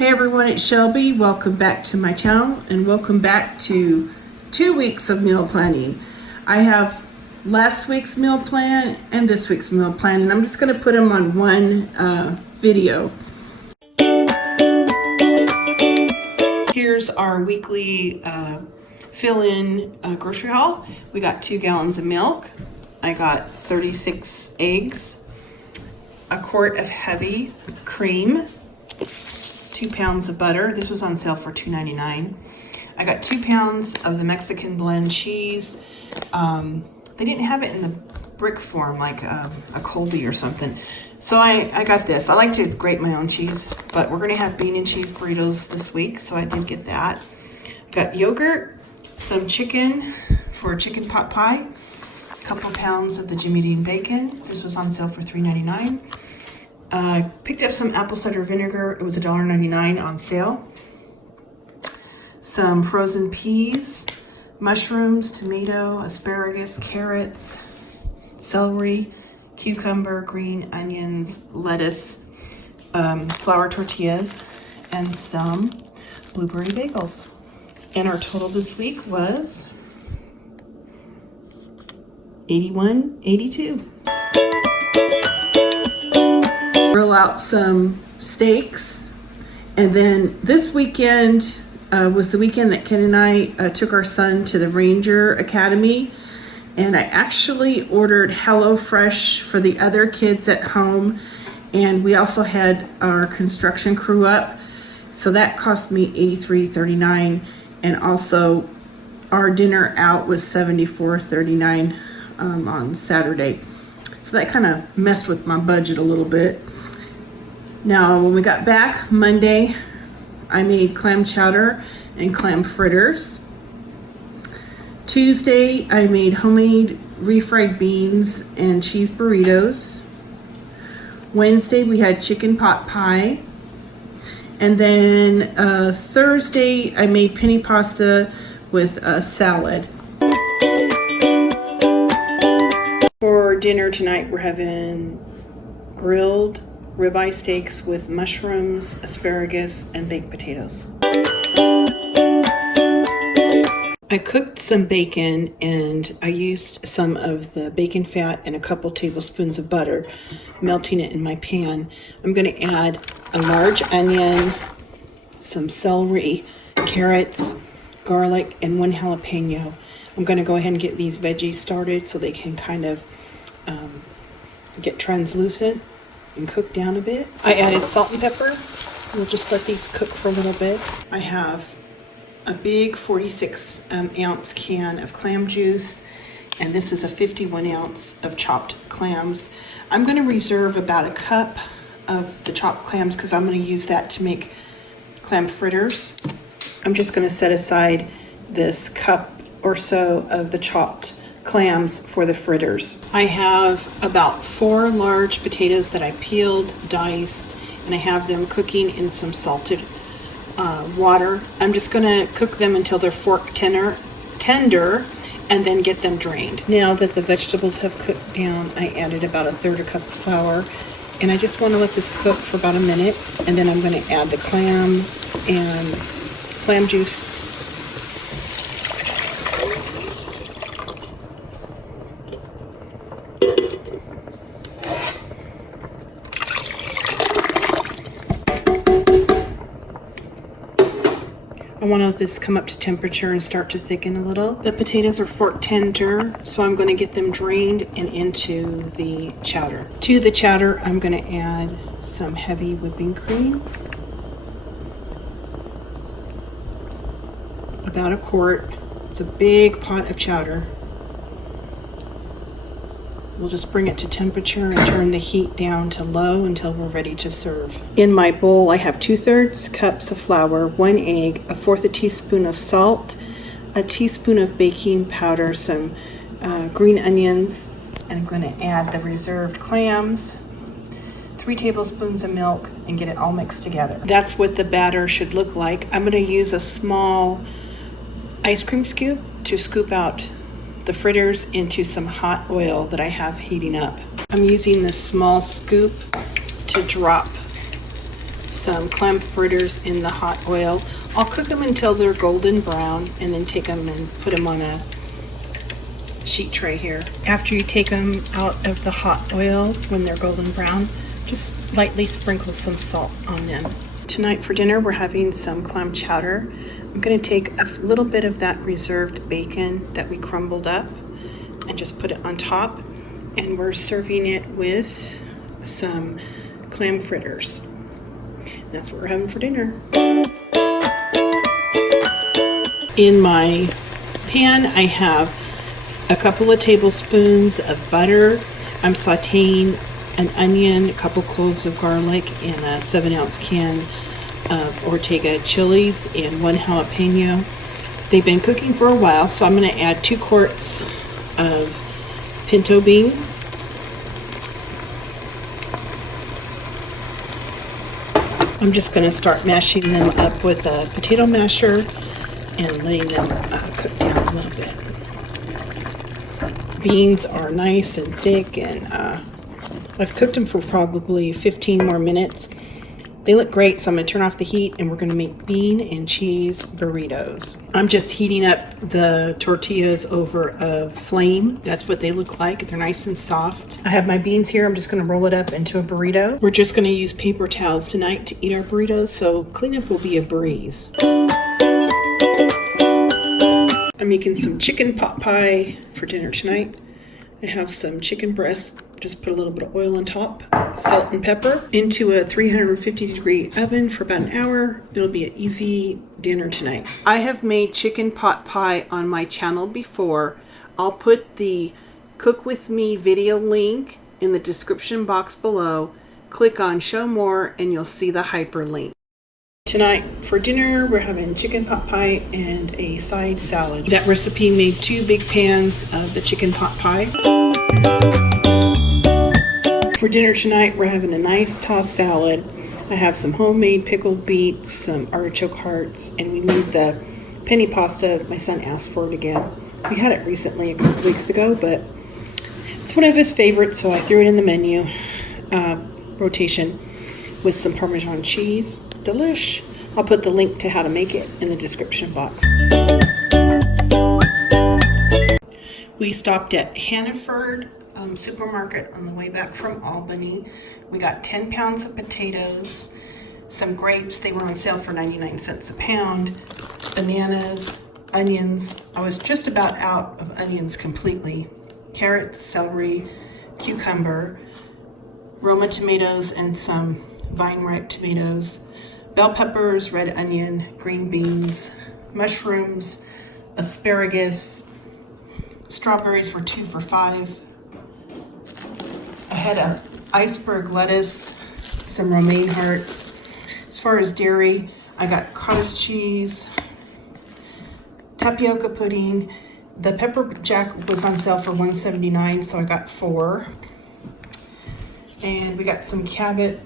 Hey everyone, it's Shelby. Welcome back to my channel and welcome back to 2 weeks of meal planning. I have last week's meal plan and this week's meal plan, and I'm just going to put them on one video. Here's our weekly fill-in grocery haul. We got 2 gallons of milk. I got 36 eggs, a quart of heavy cream, 2 pounds of butter. This was on sale for $2.99. I got 2 pounds of the Mexican blend cheese. They didn't have it in the brick form like a Colby or something. So I got this. I like to grate my own cheese, but we're gonna have bean and cheese burritos this week, so I did get that. Got yogurt, some chicken for chicken pot pie, a couple pounds of the Jimmy Dean bacon. This was on sale for $3.99. Picked up some apple cider vinegar. It was $1.99 on sale. Some frozen peas, mushrooms, tomato, asparagus, carrots, celery, cucumber, green onions, lettuce, flour tortillas, and some blueberry bagels. And our total this week was $81.82. Grill out some steaks, and then this weekend was the weekend that Ken and I took our son to the Ranger Academy, and I actually ordered HelloFresh for the other kids at home, and we also had our construction crew up, so that cost me $83.39, and also our dinner out was $74.39 on Saturday. So that kind of messed with my budget a little bit. Now, when we got back Monday, I made clam chowder and clam fritters. Tuesday, I made homemade refried beans and cheese burritos. Wednesday, we had chicken pot pie. And then Thursday, I made penne pasta with a salad. For dinner tonight, we're having grilled ribeye steaks with mushrooms, asparagus, and baked potatoes. I cooked some bacon and I used some of the bacon fat and a couple tablespoons of butter, melting it in my pan. I'm going to add a large onion, some celery, carrots, garlic, and 1 jalapeno. I'm going to go ahead and get these veggies started so they can kind of get translucent and cook down a bit. I added salt and pepper. We'll just let these cook for a little bit. I have a big 46 ounce can of clam juice, and this is a 51 ounce of chopped clams. I'm going to reserve about a cup of the chopped clams because I'm going to use that to make clam fritters. I'm just going to set aside this cup or so of the chopped clams for the fritters. I have about 4 large potatoes that I peeled, diced, and I have them cooking in some salted water. I'm just going to cook them until they're fork tender and then get them drained. Now that the vegetables have cooked down, I added about 1/3 cup of flour, and I just want to let this cook for about a minute, and then I'm going to add the clam and clam juice. I want to let this come up to temperature and start to thicken a little. The potatoes are fork tender, so I'm going to get them drained and into the chowder. To the chowder, I'm going to add some heavy whipping cream, about a quart. It's a big pot of chowder. We'll just bring it to temperature and turn the heat down to low until we're ready to serve. In my bowl, I have 2/3 cups of flour, 1 egg, 1/4 teaspoon of salt, a teaspoon of baking powder, some green onions, and I'm going to add the reserved clams, 3 tablespoons of milk, and get it all mixed together. That's what the batter should look like. I'm going to use a small ice cream scoop to scoop out the fritters into some hot oil that I have heating up. I'm using this small scoop to drop some clam fritters in the hot oil. I'll cook them until they're golden brown and then take them and put them on a sheet tray here. After you take them out of the hot oil when they're golden brown, just lightly sprinkle some salt on them. Tonight for dinner we're having some clam chowder. I'm going to take a little bit of that reserved bacon that we crumbled up and just put it on top, and we're serving it with some clam fritters. That's what we're having for dinner. In my pan I have a couple of tablespoons of butter. I'm sauteing an onion, a couple cloves of garlic, and a 7-ounce can of Ortega chilies and 1 jalapeno. They've been cooking for a while, so I'm going to add 2 quarts of pinto beans. I'm just going to start mashing them up with a potato masher and letting them cook down a little bit. Beans are nice and thick, and I've cooked them for probably 15 more minutes. They look great, so I'm going to turn off the heat and we're going to make bean and cheese burritos. I'm just heating up the tortillas over a flame. That's what they look like. They're nice and soft. I have my beans here. I'm just going to roll it up into a burrito. We're just going to use paper towels tonight to eat our burritos, so cleanup will be a breeze. I'm making some chicken pot pie for dinner tonight. I have some chicken breast. Just put a little bit of oil on top, salt and pepper, into a 350-degree oven for about an hour. It'll be an easy dinner tonight. I have made chicken pot pie on my channel before. I'll put the Cook With Me video link in the description box below. Click on Show More and you'll see the hyperlink. Tonight for dinner, we're having chicken pot pie and a side salad. That recipe made 2 big pans of the chicken pot pie. For dinner tonight, we're having a nice tossed salad. I have some homemade pickled beets, some artichoke hearts, and we made the penne pasta. My son asked for it again. We had it recently a couple weeks ago, but it's one of his favorites, so I threw it in the menu rotation with some Parmesan cheese. Delish. I'll put the link to how to make it in the description box. We stopped at Hannaford supermarket on the way back from Albany. We got 10 pounds of potatoes, some grapes. They were on sale for 99 cents a pound, bananas, onions. I was just about out of onions completely. Carrots, celery, cucumber, Roma tomatoes, and some vine-ripe tomatoes, bell peppers, red onion, green beans, mushrooms, asparagus. Strawberries were 2 for $5. I had an iceberg lettuce, some romaine hearts. As far as dairy, I got cottage cheese, tapioca pudding. The pepper jack was on sale for $1.79, so I got 4. And we got some Cabot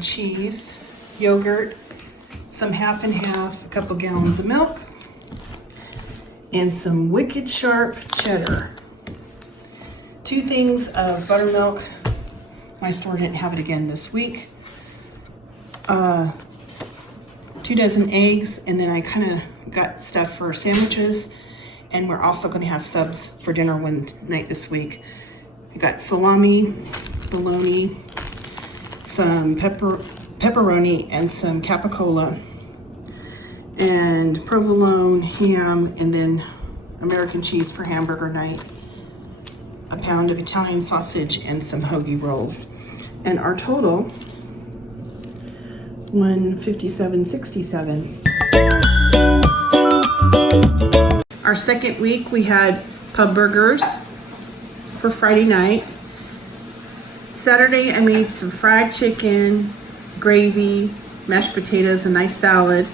cheese, yogurt, some half and half, a couple gallons of milk, and some wicked sharp cheddar. 2 things of buttermilk. My store didn't have it again this week. 2 dozen eggs, and then I kind of got stuff for sandwiches, and we're also going to have subs for dinner one night this week. I got salami, bologna, some pepperoni, and some capicola, and provolone, ham, and then American cheese for hamburger night, a pound of Italian sausage, and some hoagie rolls. And our total, $157.67. Our second week, we had pub burgers for Friday night. Saturday, I made some fried chicken, gravy, mashed potatoes, a nice salad.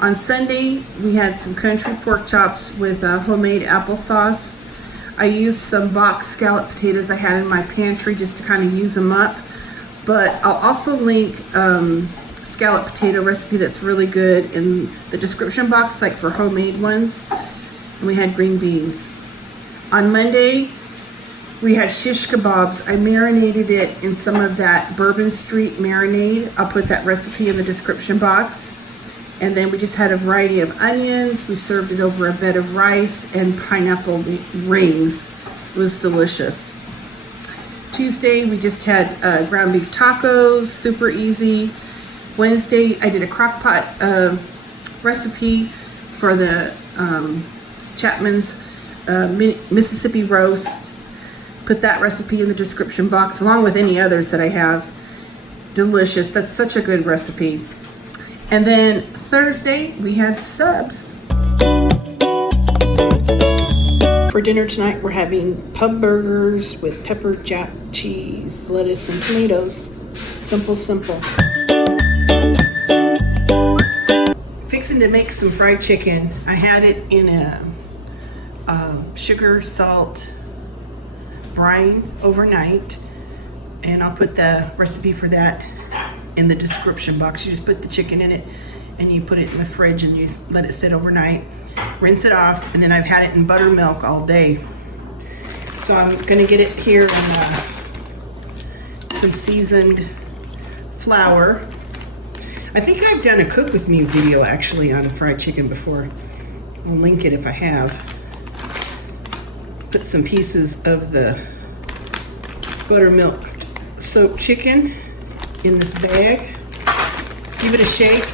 On Sunday, we had some country pork chops with homemade applesauce. I used some boxed scalloped potatoes I had in my pantry just to kind of use them up. But I'll also link scalloped potato recipe that's really good in the description box, like for homemade ones. And we had green beans. On Monday, We had shish kebabs. I marinated it in some of that Bourbon Street marinade. I'll put that recipe in the description box. And then we just had a variety of onions. We served it over a bed of rice and pineapple rings. It was delicious. Tuesday, we just had ground beef tacos, super easy. Wednesday, I did a crock pot recipe for the Chapman's Mississippi roast. Put that recipe in the description box along with any others that I have. Delicious. That's such a good recipe. And then Thursday, we had subs. For dinner tonight, we're having pub burgers with pepper jack cheese, lettuce, and tomatoes. Simple, simple. Fixing to make some fried chicken. I had it in a sugar, salt, brine overnight. And I'll put the recipe for that in the description box. You just put the chicken in it and you put it in the fridge and you let it sit overnight. Rinse it off, and then I've had it in buttermilk all day. So I'm gonna get it here in some seasoned flour. I think I've done a cook with me video actually on fried chicken before. I'll link it if I have. Put some pieces of the buttermilk soaked chicken in this bag. Give it a shake,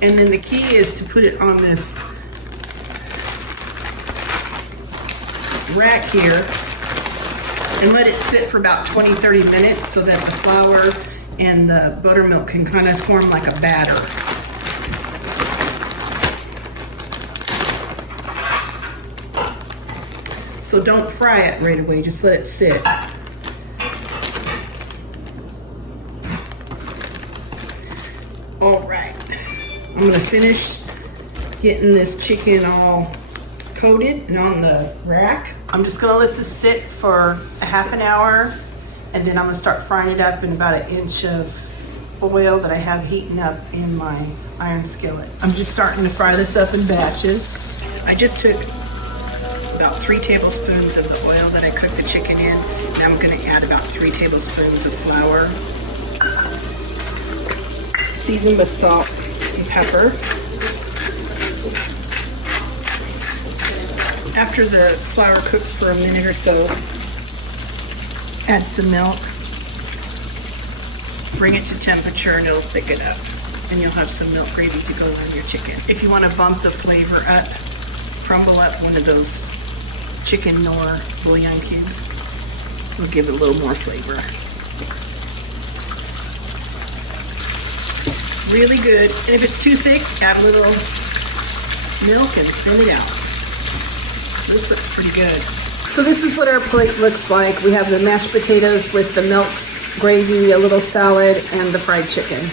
and then the key is to put it on this rack here and let it sit for about 20-30 minutes so that the flour and the buttermilk can kind of form like a batter. So don't fry it right away, just let it sit. All right, I'm gonna finish getting this chicken all coated and on the rack. I'm just gonna let this sit for a half an hour, and then I'm gonna start frying it up in about 1 inch of oil that I have heating up in my iron skillet. I'm just starting to fry this up in batches. I just took about 3 tablespoons of the oil that I cooked the chicken in, and I'm gonna add about 3 tablespoons of flour, seasoned with salt and pepper. After the flour cooks for a minute or so, add some milk, bring it to temperature, and it'll thicken up, and you'll have some milk gravy to go on your chicken. If you want to bump the flavor up, crumble up one of those chicken nor bouillon cubes. It'll give it a little more flavor. Really good. And if it's too thick, add a little milk and thin it out. This looks pretty good. So this is what our plate looks like. We have the mashed potatoes with the milk gravy, a little salad, and the fried chicken.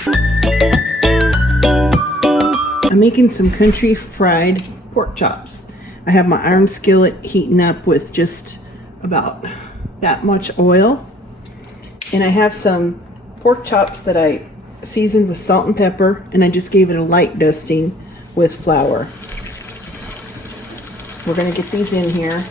I'm making some country fried pork chops. I have my iron skillet heating up with just about that much oil. And I have some pork chops that I seasoned with salt and pepper, and I just gave it a light dusting with flour. We're going to get these in here.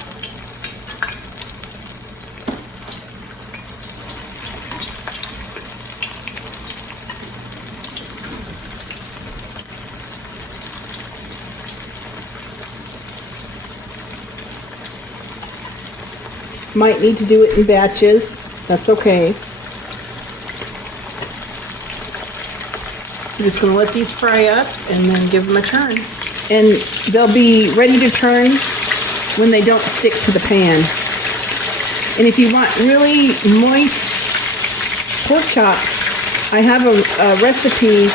Might need to do it in batches. That's okay. I'm just going to let these fry up and then give them a turn. And they'll be ready to turn when they don't stick to the pan. And if you want really moist pork chops, I have a recipe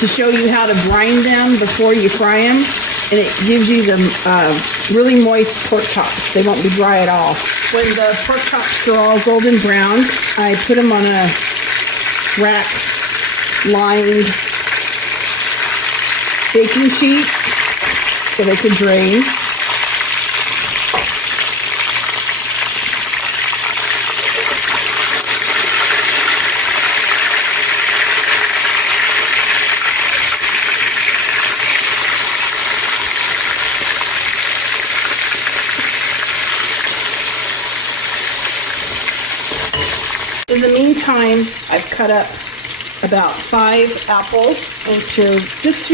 to show you how to brine them before you fry them. And it gives you the really moist pork chops. They won't be dry at all. When the pork chops are all golden brown, I put them on a rack lined baking sheet so they could drain. meantime, I've cut up about 5 apples into just,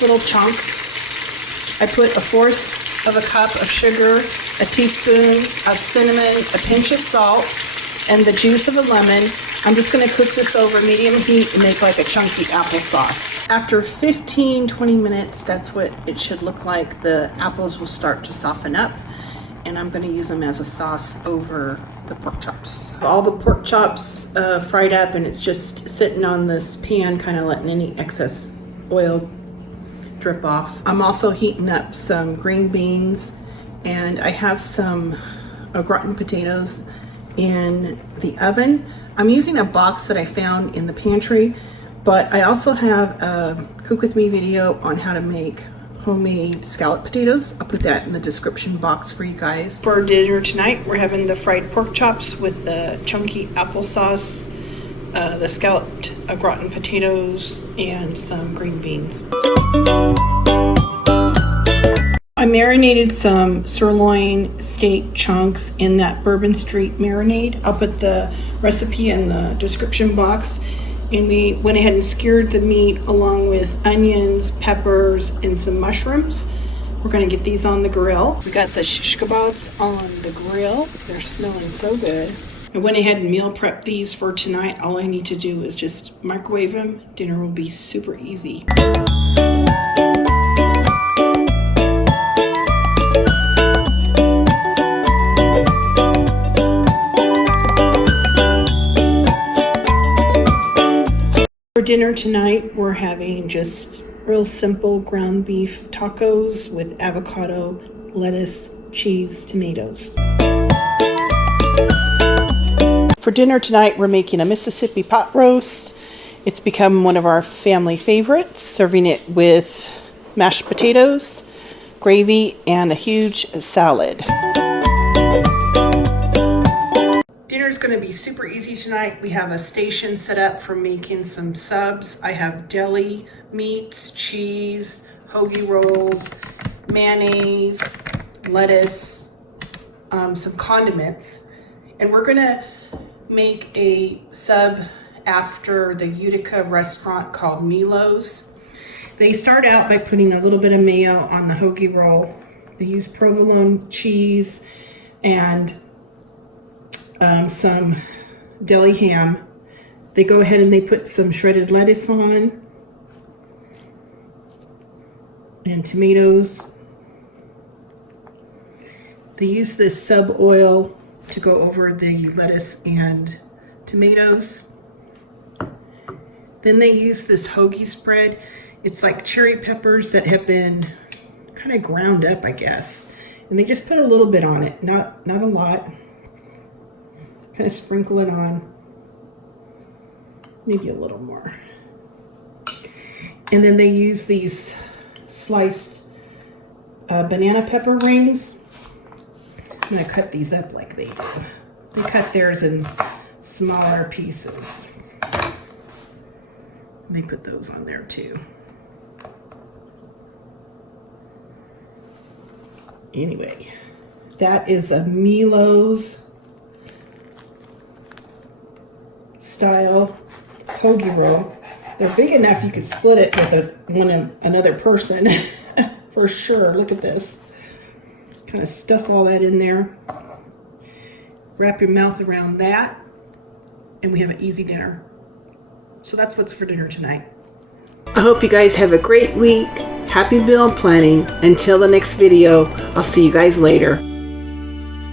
little chunks. I put 1/4 of a cup of sugar, a teaspoon of cinnamon, a pinch of salt, and the juice of a lemon. I'm just going to cook this over medium heat and make like a chunky applesauce. After 15-20 minutes, that's what it should look like. The apples will start to soften up, and I'm going to use them as a sauce over the pork chops. All the pork chops fried up, and it's just sitting on this pan, kind of letting any excess oil drip off. I'm also heating up some green beans, and I have some au gratin potatoes in the oven. I'm using a box that I found in the pantry, but I also have a cook with me video on how to make homemade scalloped potatoes. I'll put that in the description box for you guys. For dinner tonight, we're having the fried pork chops with the chunky applesauce, the scalloped au gratin potatoes, and some green beans. I marinated some sirloin steak chunks in that Bourbon Street marinade. I'll put the recipe in the description box. And we went ahead and skewered the meat along with onions, peppers, and some mushrooms. We're gonna get these on the grill. We got the shish kebabs on the grill. They're smelling so good. I went ahead and meal prepped these for tonight. All I need to do is just microwave them. Dinner will be super easy. For dinner tonight, we're having just real simple ground beef tacos with avocado, lettuce, cheese, tomatoes. For dinner tonight, we're making a Mississippi pot roast. It's become one of our family favorites, serving it with mashed potatoes, gravy, and a huge salad. Dinner's going to be super easy tonight. We have a station set up for making some subs. I have deli meats, cheese, hoagie rolls, mayonnaise, lettuce, some condiments. And we're going to make a sub after the Utica restaurant called Milo's. They start out by putting a little bit of mayo on the hoagie roll. They use provolone cheese and some deli ham. They go ahead and they put some shredded lettuce on and tomatoes. They use this sub oil to go over the lettuce and tomatoes. Then they use this hoagie spread. It's like cherry peppers that have been kind of ground up, I guess. And they just put a little bit on it, not a lot. Kind of sprinkle it on, maybe a little more. And then they use these sliced banana pepper rings. I'm gonna cut these up like they do. They cut theirs in smaller pieces. And they put those on there too. Anyway, that is a Milo's style hoagie roll. They're big enough you could split it with another person for sure. Look at this. Kind of stuff all that in there. Wrap your mouth around that, and we have an easy dinner. So that's what's for dinner tonight. I hope you guys have a great week. Happy meal planning. Until the next video, I'll see you guys later.